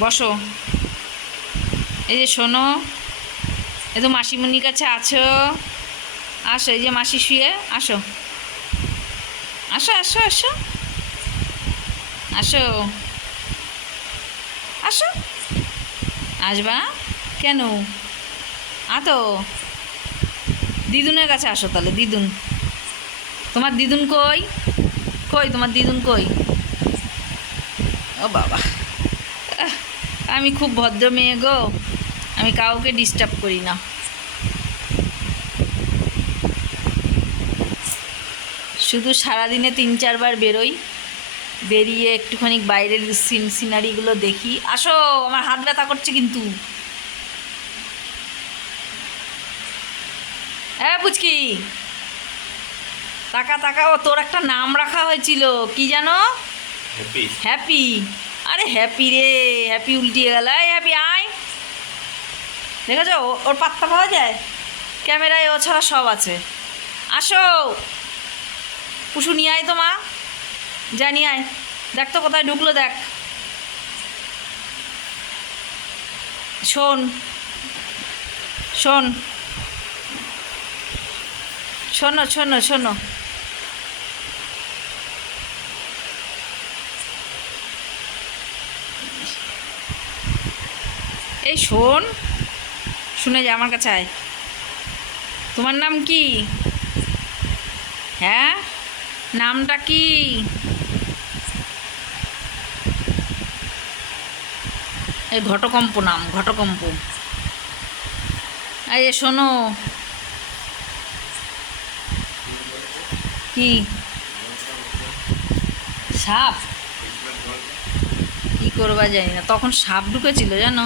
বসো। এই যে শোনো, এই তো মাসিমণির কাছে আছো। আসো, এই যে মাসি শুয়ে, আসো। আসো আসো আসো। আসো। আসো। আসবা? কেন? আতো। দিদুনের কাছে আসো তাহলে, দিদুন। তোমার দিদুন কই? কই তোমার দিদুন কই? ও বাবা। আমি খুব ভদ্র মেয়ে গো। আমি কাউকে ডিস্টার্ব করি না। শুধু সারাদিনে তিন চারবার বেরোই। বেরিয়ে একটুখানি বাইরের সিন সিনারিগুলো দেখি। আসো আমার হাত ব্যথা করছে কিন্তু। হ্যাঁ পুচকি। টাকা টাকা ও তোর একটা নাম রাখা হয়েছিল। কি জানো? হ্যাপি। হ্যাপি। আরে হ্যাপি রে, হ্যাপি উল্টিয়ে গেল। এই হ্যাপি, আয়। দেখেছ? ওর পাত্তা পাওয়া যায়? ক্যামেরায় ও ছাড়া সব আছে। আসো। পুষু, নিয়ে আয় তো মা। নিয়ে আয়। দেখ তো কোথায় ঢুকলো, দেখ। শোন। শোন। শোনো শোনো শোনো এই শোন, শুনে যা, আমার কাছে আয়। তোমার নাম কি? হ্যাঁ? নামটা কি? এই ঘটকম্প নাম, ঘটকম্প। এই শোনো। কি? সাপ? করবা যায় না। তখন সাপ ঢুকেছিল জানো?